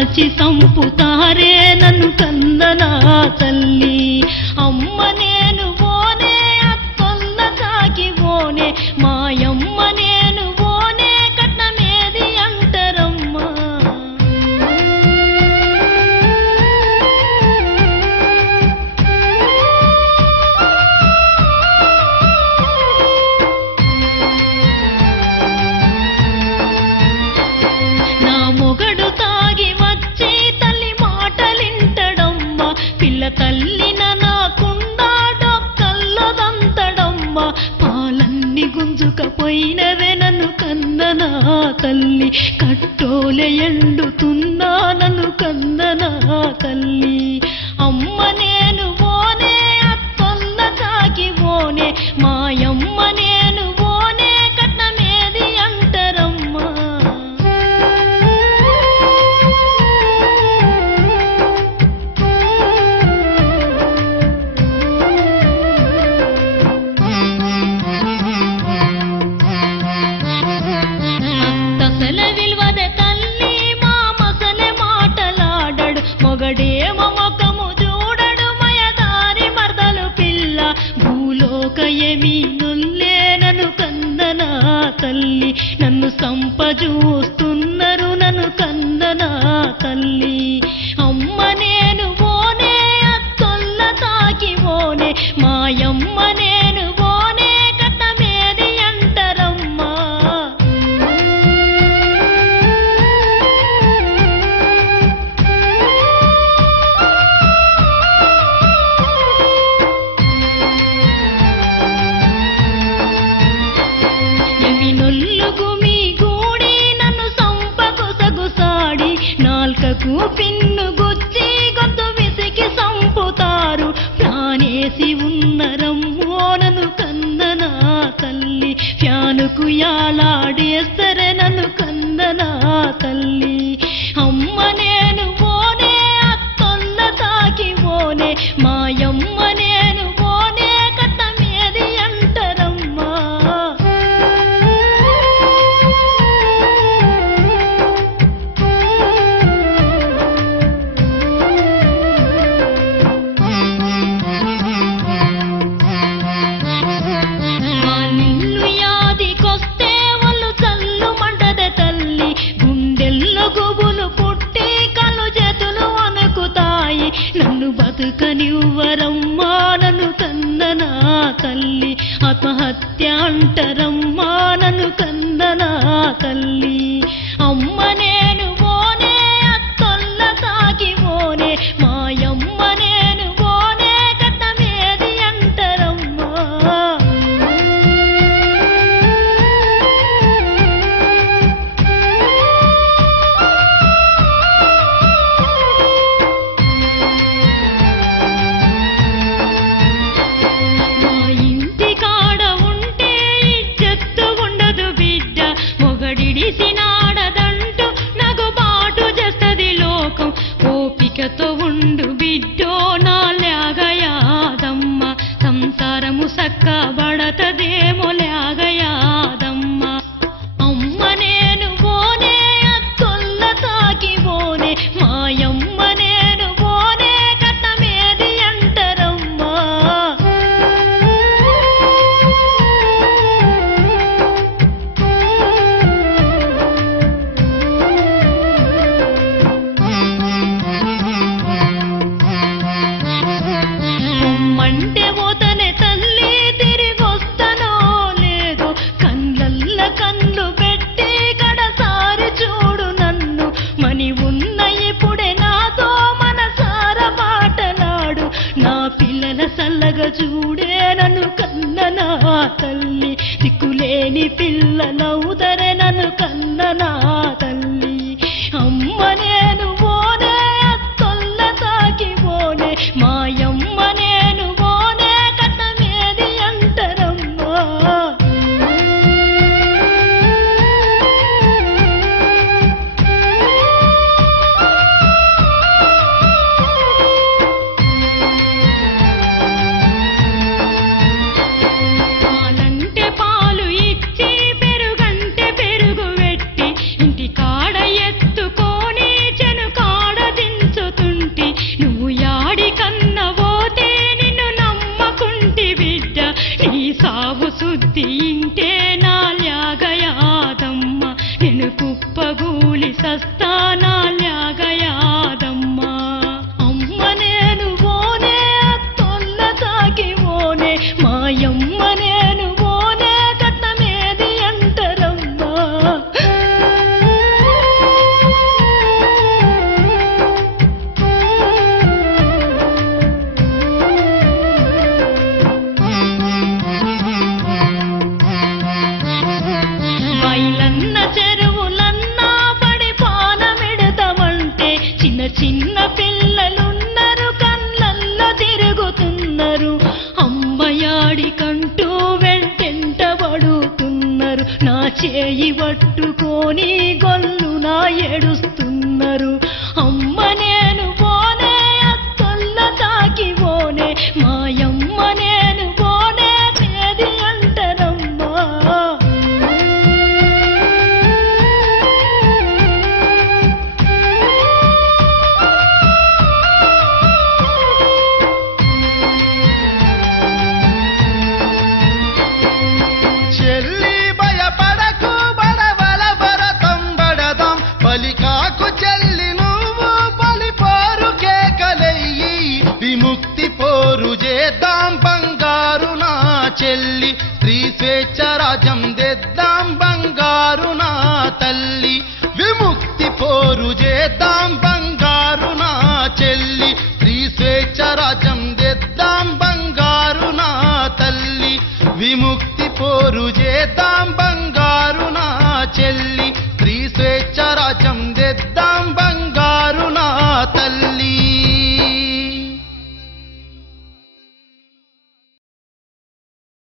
కాల్చి సంపుతారే నన్ను కన్ననా తల్లి. అమ్మ నేను ఓనే అత్తొల్ల తాకి ఓనే మాయమ్మ నేను ఓనే కట్నమేది అంటరమ్మా. నా మొగడు తాగి వచ్చి తల్లి మాటలింటడమ్మా. పిల్ల తల్లిన నాకుండా డొక్కల్లదంతడమ్మా. పాలన్ని గుంజుకపోయినవే నన్ను కన్ననా తల్లి. కట్టోలే ఎండుతున్నా నన్ను కన్ననా తల్లి. అమ్మ నేను ఓనే అత్తొల్ల తాకి ఓనే మాయమ్మ నేను ఓనే కట్నమేది అంటరమ్మా. అత్తసల విలువదే తల్లి మా మసలే మాటలాడడు. మొగడేమో మొఖము చూడడు మయదారి మరదలు పిల్ల. భూలోక ఏమి నుల్లే నన్ను కన్ననా తల్లి. నన్ను సంపజూస్తున్నారు నన్ను కన్ననా తల్లి. అమ్మ నేను ఓనే అత్తొల్ల తాకి ఓనే మాయమ్మ నేను ఓనే కట్నమేది అంటరమ్మా. ఎవి నొల్లుగు మీ గూడి నన్ను సంపగుసగుసాడి. నాల్కకు పిన్ను గుచ్చి గొంతు విసికి సంపుతారు. ప్రాణేసి ఉన్నరమ్మో నన్ను కన్ననా తల్లి. ఫ్యానుకు యాలాడేస్తరే నన్ను కన్ననా తల్లి. అమ్మ నేను ఓనే అత్తొల్ల తాకి ఓనే మాయమ్మ నేను ఓనే కట్నమేది అంటరమ్మా. మా నిల్లు యాదికొస్తే ఒళ్ళు చల్లు మంటదే తల్లి. గుండెల్లో గుబులు పుట్టి కళ్ళు చేతులు వణుకుతాయి. నన్ను బతుకనివ్వరమ్మా నన్ను కన్ననా తల్లి. ఆత్మహత్య అంటరమ్మా నన్ను కన్ననా తల్లి. అమ్మ నేను ఓనే అత్తొల్ల తాకి ఓనే మాయమ్మ నేను ఓనే కట్నమేది అంటరమ్మా. మా ఇంటి కాడ ఉంటే ఇజ్జత్తు ఉండదు బిడ్డ. మొగడిడిసినాడదంటూ నాకు బాటు చేస్తది లోకం. ఓపికతో ఉండు బిడ్డో నా లాగయాదమ్మ. సంసారము సక్కబడతదేమో లాగయాదమ్మ. అమ్మ నేను ఓనే అత్తొల్ల తాకి ఓనే మాయమ్మ నేను ఓనే కట్నమేది అంటరమ్మా. పొమ్మంటే పోతనే తల్లి తిరిగొస్తనో లేదో. కళ్ళల్ల కళ్ళు పెట్టి కడసారి చూడు నన్ను. మని ఉన్న ఇప్పుడే నాతో మనసార మాటలాడు. నా పిల్లల సల్లగా చూడే నన్ను కన్ననా తల్లి. దిక్కులేని పిల్లలవుతరే నన్ను కన్ననా తల్లి. అమ్మ నేను ఓనే అత్తొల్ల తాకి ఓనే మాయమ్మ నేను ఓనే కట్నమేది అంటరమ్మా. చిన్న పిల్లలున్నారు కళ్ళల్లో తిరుగుతున్నారు అమ్మయాడికంటూ వెంటెంట పడుతున్నారు నా చేయి పట్టుకొని గొల్లు నా ఏడుస్తున్నారు అమ్మ నేను పోనే అత్తొల్ల తాకి పోనే మాయమ్మ నేను పోనే తేది అంటనమ్మా చెల్లి భయపడకు బడవల భరతం బడదాం బలికాకు చెల్లి నువ్వు బలిపోరు కేకలయ్యి విముక్తి పోరు చేద్దాం బంగారు నా చెల్లి స్త్రీ స్వేచ్ఛ రాజ్యం తెద్దాం బంగారు నా తల్లి విముక్తి పోరు చేద్దాం